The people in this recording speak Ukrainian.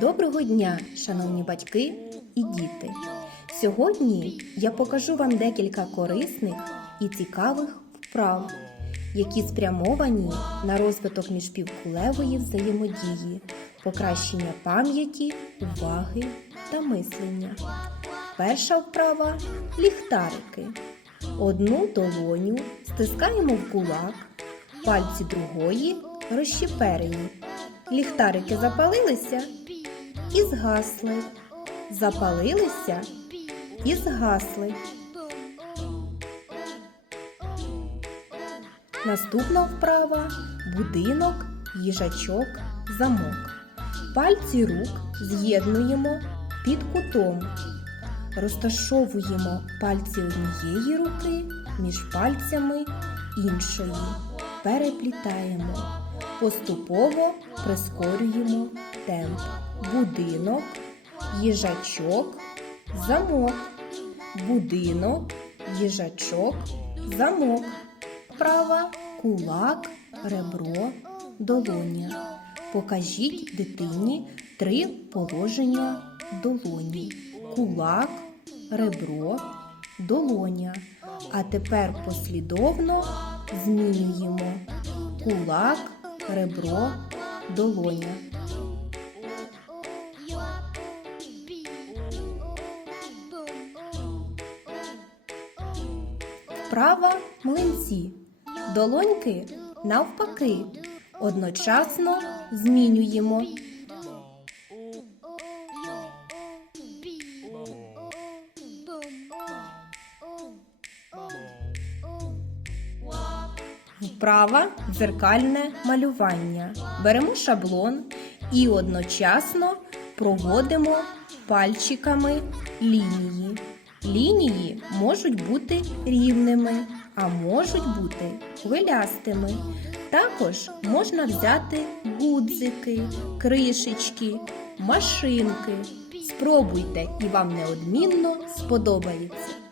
Доброго дня, шановні батьки і діти! Сьогодні я покажу вам декілька корисних і цікавих вправ, які спрямовані на розвиток міжпівкулевої взаємодії, покращення пам'яті, уваги та мислення. Перша вправа ліхтарики. Одну долоню стискаємо в кулак, пальці другої розщеперені. Ліхтарики запалилися і згасли. Запалилися і згасли. Наступна вправа будинок, їжачок, замок. Пальці рук з'єднуємо під кутом. Розташовуємо пальці однієї руки між пальцями іншої. Переплітаємо. Поступово прискорюємо темп. Будинок, їжачок, замок. Будинок, їжачок, замок. Права, кулак, ребро, долоня. Покажіть дитині три положення долоні. Кулак, ребро, долоня. А тепер послідовно змінюємо кулак, ребро, долоня. Вправа млинці. Долоньки навпаки. Одночасно змінюємо. Вправа дзеркальне малювання. Беремо шаблон і одночасно проводимо пальчиками лінії. Лінії можуть бути рівними, а можуть бути хвилястими. Також можна взяти гудзики, кришечки, машинки. Спробуйте і вам неодмінно сподобається.